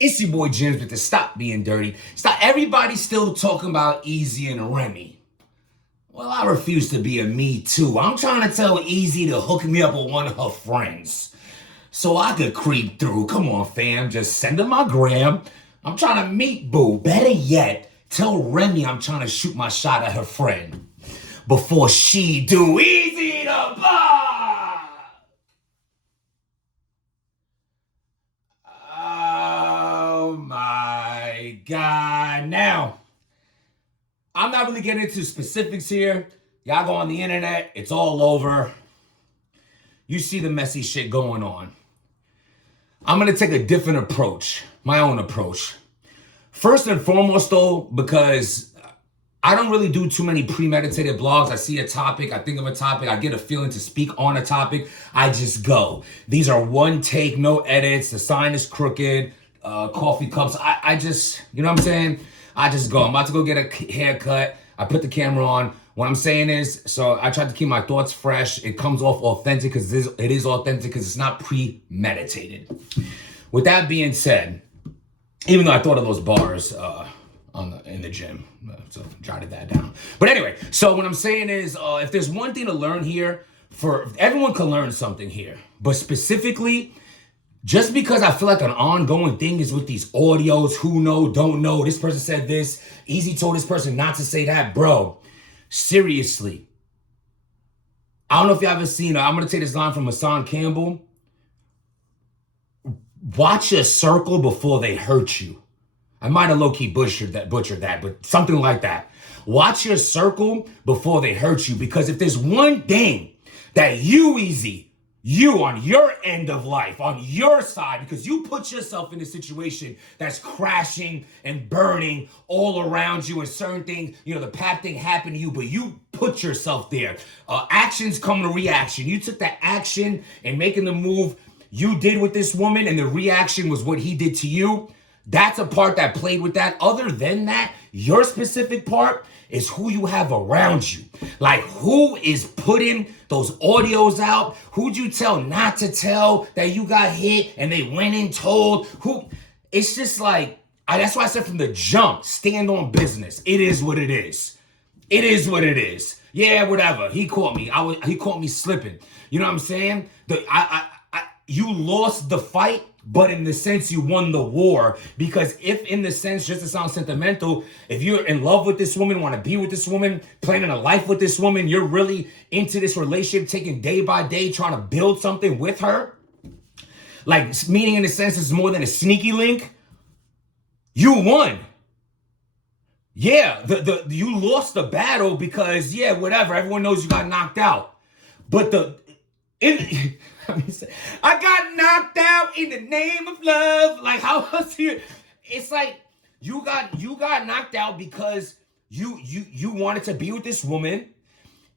It's your boy James with the Stop Being Dirty. Stop. Everybody's still talking about EAZY and Remy. Well, I refuse to be a me too. I'm trying to tell EAZY to hook me up with one of her friends so I could creep through. Come on, fam. Just send her my gram. I'm trying to meet boo. Better yet, tell Remy I'm trying to shoot my shot at her friend before she do. EAZY the bar. Oh my God. Now, I'm not really getting into specifics here. Y'all go on the internet, it's all over. You see the messy shit going on. I'm gonna take a different approach, my own approach. First and foremost though, because I don't really do too many premeditated blogs. I see a topic, I think of a topic, I get a feeling to speak on a topic, I just go. These are one take, no edits, the sign is crooked, coffee cups. I just, you know what I'm saying? I just go. I'm about to go get a haircut. I put the camera on. What I'm saying is, so I tried to keep my thoughts fresh. It comes off authentic because it is authentic because it's not premeditated. With that being said, even though I thought of those bars in the gym, so jotted that down. But anyway, so what I'm saying is, if there's one thing to learn here, everyone can learn something here, but specifically, just because I feel like an ongoing thing is with these audios, who know, don't know, this person said this, EAZY told this person not to say that, bro. Seriously. I don't know if y'all ever seen, I'm going to take this line from Hassan Campbell. Watch your circle before they hurt you. I might have low-key butchered that, but something like that. Watch your circle before they hurt you, because if there's one thing that you, EAZY, you on your end of life, on your side, because you put yourself in a situation that's crashing and burning all around you, and certain things, you know, the bad thing happened to you, but you put yourself there. Actions come to reaction. You took that action and making the move you did with this woman, and the reaction was what he did to you. That's a part that played with that. Other than that, your specific part is who you have around you. Like, who is putting those audios out? Who'd you tell not to tell that you got hit and they went and told? Who? It's just like, that's why I said from the jump, stand on business. It is what it is. It is what it is. Yeah, whatever. He caught me. He caught me slipping. You know what I'm saying? You lost the fight, but in the sense you won the war, because if in the sense, just to sound sentimental, if you're in love with this woman, want to be with this woman, planning a life with this woman, you're really into this relationship, taking day by day, trying to build something with her, like meaning in a sense it's more than a sneaky link, you won. Yeah, you lost the battle because, yeah, whatever, everyone knows you got knocked out. But I got knocked out in the name of love. Like, how else you? It's like you got knocked out because you wanted to be with this woman,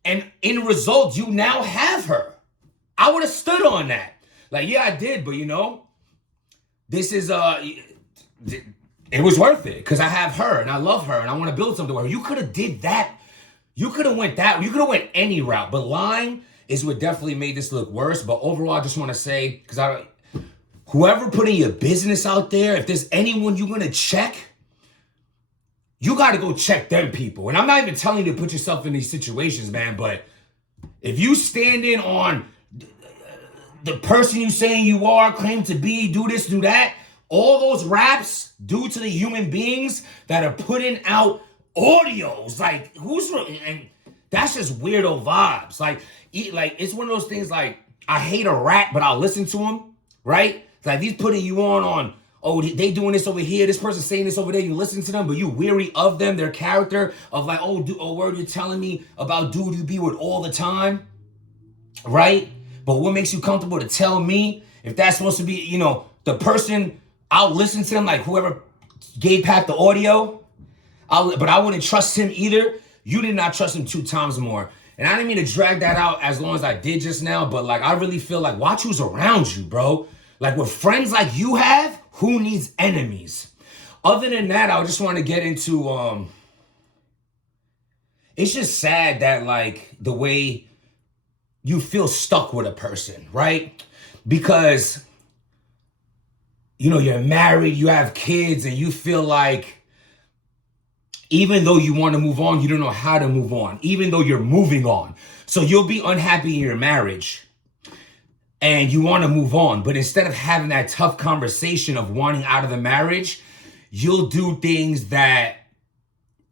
and in result, you now have her. I would have stood on that. Like, yeah, I did, but you know, this is it was worth it because I have her and I love her and I want to build something with her. You could have did that. You could have went that. You could have went any route, but lying is what definitely made this look worse. But overall, I just want to say, because whoever putting your business out there, if there's anyone you're going to check, you got to go check them people. And I'm not even telling you to put yourself in these situations, man, but if you stand in on the person you saying you are, claim to be, do this, do that, all those raps due to the human beings that are putting out audios, like, and that's just weirdo vibes. Like, it's one of those things, like, I hate a rap, but I'll listen to him, right? Like, he's putting you on, oh, they doing this over here, this person saying this over there, you listen to them, but you weary of them, their character, of like, word you're telling me about dude you be with all the time, right? But what makes you comfortable to tell me if that's supposed to be, you know, the person, I'll listen to them, like whoever gave Pat the audio, but I wouldn't trust him either. You did not trust him 2 times more. And I didn't mean to drag that out as long as I did just now, but like, I really feel like, watch who's around you, bro. Like, with friends like you have, who needs enemies? Other than that, I just want to get into, it's just sad that, like, the way you feel stuck with a person, right? Because you're married, you have kids, and you feel like even though you want to move on, you don't know how to move on, even though you're moving on. So you'll be unhappy in your marriage and you want to move on. But instead of having that tough conversation of wanting out of the marriage, you'll do things that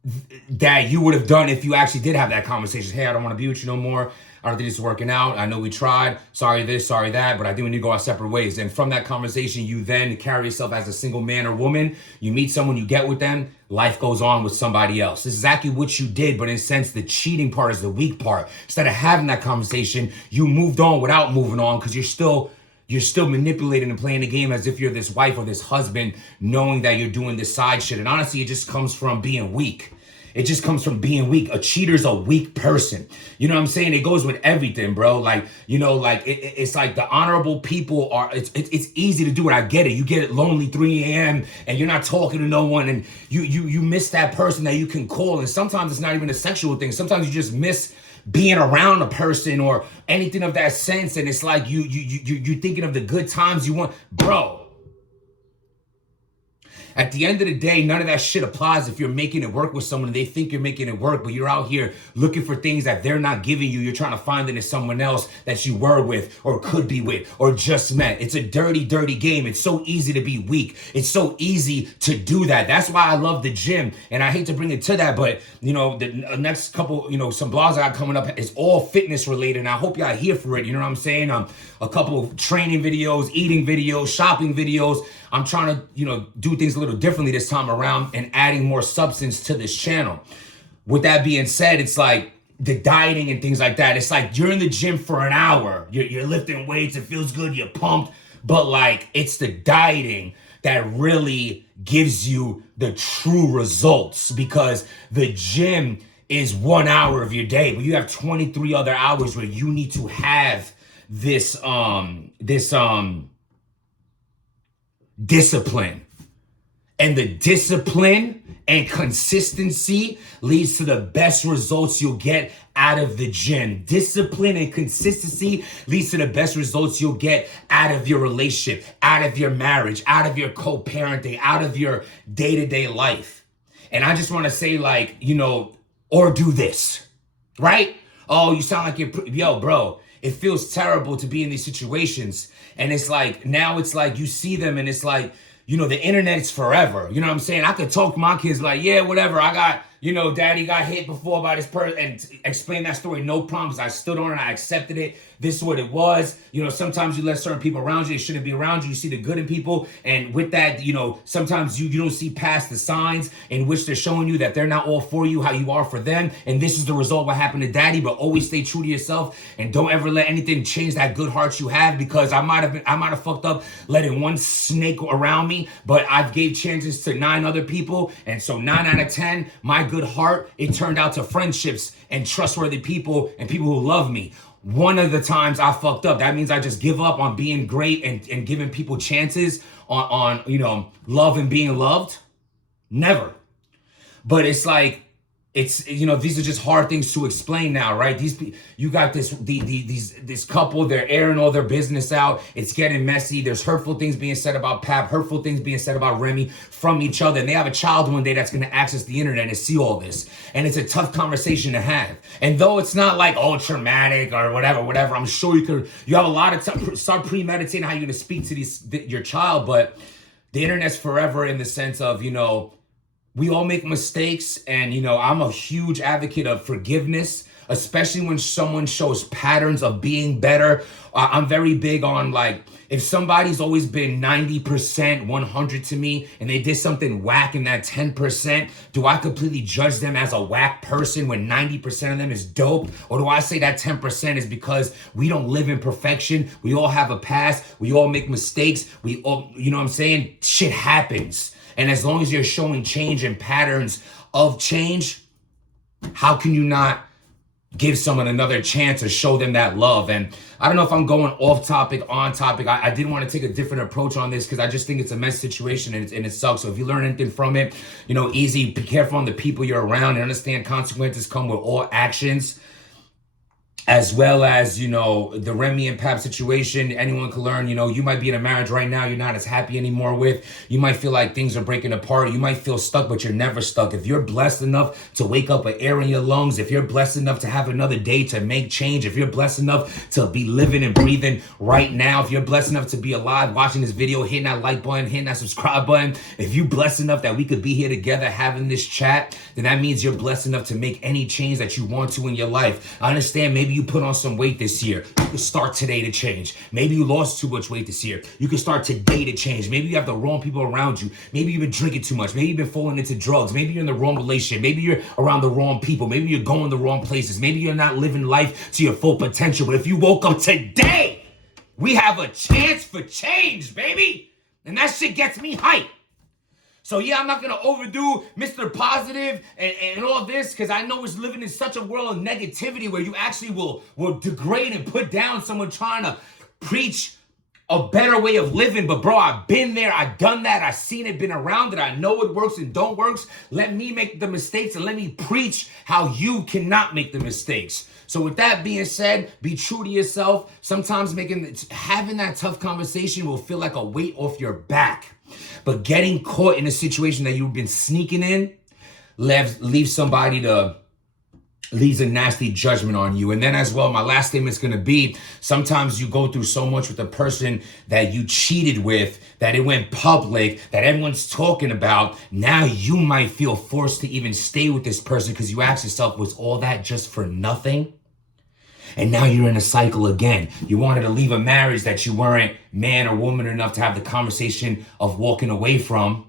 you would have done if you actually did have that conversation. Hey, I don't want to be with you no more. I don't think this is working out. I know we tried. Sorry this, sorry that, but I think we need to go our separate ways. And from that conversation, you then carry yourself as a single man or woman. You meet someone, you get with them, life goes on with somebody else. This is exactly what you did, but in a sense, the cheating part is the weak part. Instead of having that conversation, you moved on without moving on because you're still manipulating and playing the game as if you're this wife or this husband, knowing that you're doing this side shit. And honestly, it just comes from being weak. It just comes from being weak. A cheater's a weak person. You know what I'm saying? It goes with everything, bro. Like, it's like the honorable people are, it's easy to do it. I get it. You get it lonely 3 a.m. and you're not talking to no one and you miss that person that you can call. And sometimes it's not even a sexual thing. Sometimes you just miss being around a person or anything of that sense. And it's like you're thinking of the good times you want. Bro, at the end of the day, none of that shit applies if you're making it work with someone and they think you're making it work, but you're out here looking for things that they're not giving you. You're trying to find it in someone else that you were with or could be with or just met. It's a dirty, dirty game. It's so easy to be weak. It's so easy to do that. That's why I love the gym. And I hate to bring it to that, but the next couple, some blogs I got coming up is all fitness related. And I hope y'all here for it. You know what I'm saying? A couple of training videos, eating videos, shopping videos. I'm trying to, do things a little differently this time around and adding more substance to this channel. With that being said, it's like the dieting and things like that. It's like you're in the gym for an hour. You're lifting weights. It feels good. You're pumped. But like, it's the dieting that really gives you the true results because the gym is 1 hour of your day, but you have 23 other hours where you need to have this discipline. And the discipline and consistency leads to the best results you'll get out of the gym. Discipline and consistency leads to the best results you'll get out of your relationship, out of your marriage, out of your co-parenting, out of your day-to-day life. And I just want to say or do this, right? Oh, you sound like yo, bro, it feels terrible to be in these situations. And it's like, now it's like you see them and it's like, the internet is forever. You know what I'm saying? I could talk to my kids like, yeah, whatever. I got, daddy got hit before by this person and explain that story. No problems. I stood on it. I accepted it. This is what it was. Sometimes you let certain people around you. They shouldn't be around you. You see the good in people. And with that, sometimes you don't see past the signs in which they're showing you that they're not all for you, how you are for them. And this is the result what happened to daddy, but always stay true to yourself and don't ever let anything change that good heart you have because I might have fucked up letting one snake around me, but I've gave chances to 9 other people. And so 9 out of 10, my good heart, it turned out to friendships and trustworthy people and people who love me. One of the times I fucked up, that means I just give up on being great and giving people chances on love and being loved. Never. But it's like, these are just hard things to explain now, right? You got this couple, they're airing all their business out. It's getting messy. There's hurtful things being said about Pap, hurtful things being said about Remy from each other. And they have a child one day that's going to access the internet and see all this. And it's a tough conversation to have. And though it's not like, traumatic or whatever, I'm sure you have a lot of time, start premeditating how you're going to speak to your child. But the internet's forever in the sense of, we all make mistakes, and I'm a huge advocate of forgiveness, especially when someone shows patterns of being better. I'm very big on if somebody's always been 90%, 100 to me, and they did something whack in that 10%, do I completely judge them as a whack person when 90% of them is dope? Or do I say that 10% is because we don't live in perfection? We all have a past. We all make mistakes. We all, shit happens. And as long as you're showing change and patterns of change, how can you not give someone another chance or show them that love? And I don't know if I'm going off topic, on topic. I did want to take a different approach on this because I just think it's a mess situation and it sucks. So if you learn anything from it, EAZY, be careful on the people you're around and understand consequences come with all actions. as well as, you know, the Remy and Pap situation. Anyone can learn. You know, you might be in a marriage right now you're not as happy anymore with. You might feel like things are breaking apart. You might feel stuck, but you're never stuck. If you're blessed enough to wake up with air in your lungs, if you're blessed enough to have another day to make change, if you're blessed enough to be living and breathing right now, if you're blessed enough to be alive watching this video, hitting that like button, hitting that subscribe button, if you're blessed enough that we could be here together having this chat, then that means you're blessed enough to make any change that you want to in your life. I understand maybe you put on some weight this year. You can start today to change. Maybe you lost too much weight this year. You can start today to change. Maybe you have the wrong people around you. Maybe you've been drinking too much. Maybe you've been falling into drugs. Maybe you're in the wrong relationship. Maybe you're around the wrong people. Maybe you're going the wrong places. Maybe you're not living life to your full potential. But if you woke up today, we have a chance for change, baby. And that shit gets me hyped. So yeah, I'm not going to overdo Mr. Positive and all this, because I know it's living in such a world of negativity where you actually will degrade and put down someone trying to preach a better way of living. But bro, I've been there, I've done that, I've seen it, been around it, I know what works and don't works. Let me make the mistakes and let me preach how you cannot make the mistakes. So with that being said, be true to yourself. Sometimes having that tough conversation will feel like a weight off your back. But getting caught in a situation that you've been sneaking in leaves a nasty judgment on you. And then as well, my last statement is going to be, sometimes you go through so much with the person that you cheated with, that it went public, that everyone's talking about. Now you might feel forced to even stay with this person because you ask yourself, was all that just for nothing? And now you're in a cycle again. You wanted to leave a marriage that you weren't man or woman enough to have the conversation of walking away from.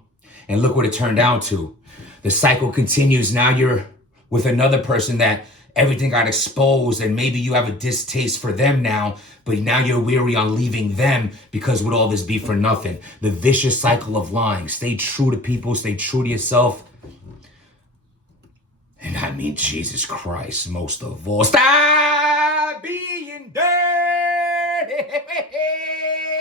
And look what it turned out to. The cycle continues. Now you're with another person that everything got exposed, and maybe you have a distaste for them now, but now you're weary on leaving them because would all this be for nothing? The vicious cycle of lying. Stay true to people. Stay true to yourself. And I mean, Jesus Christ, most of all, stop being dirty.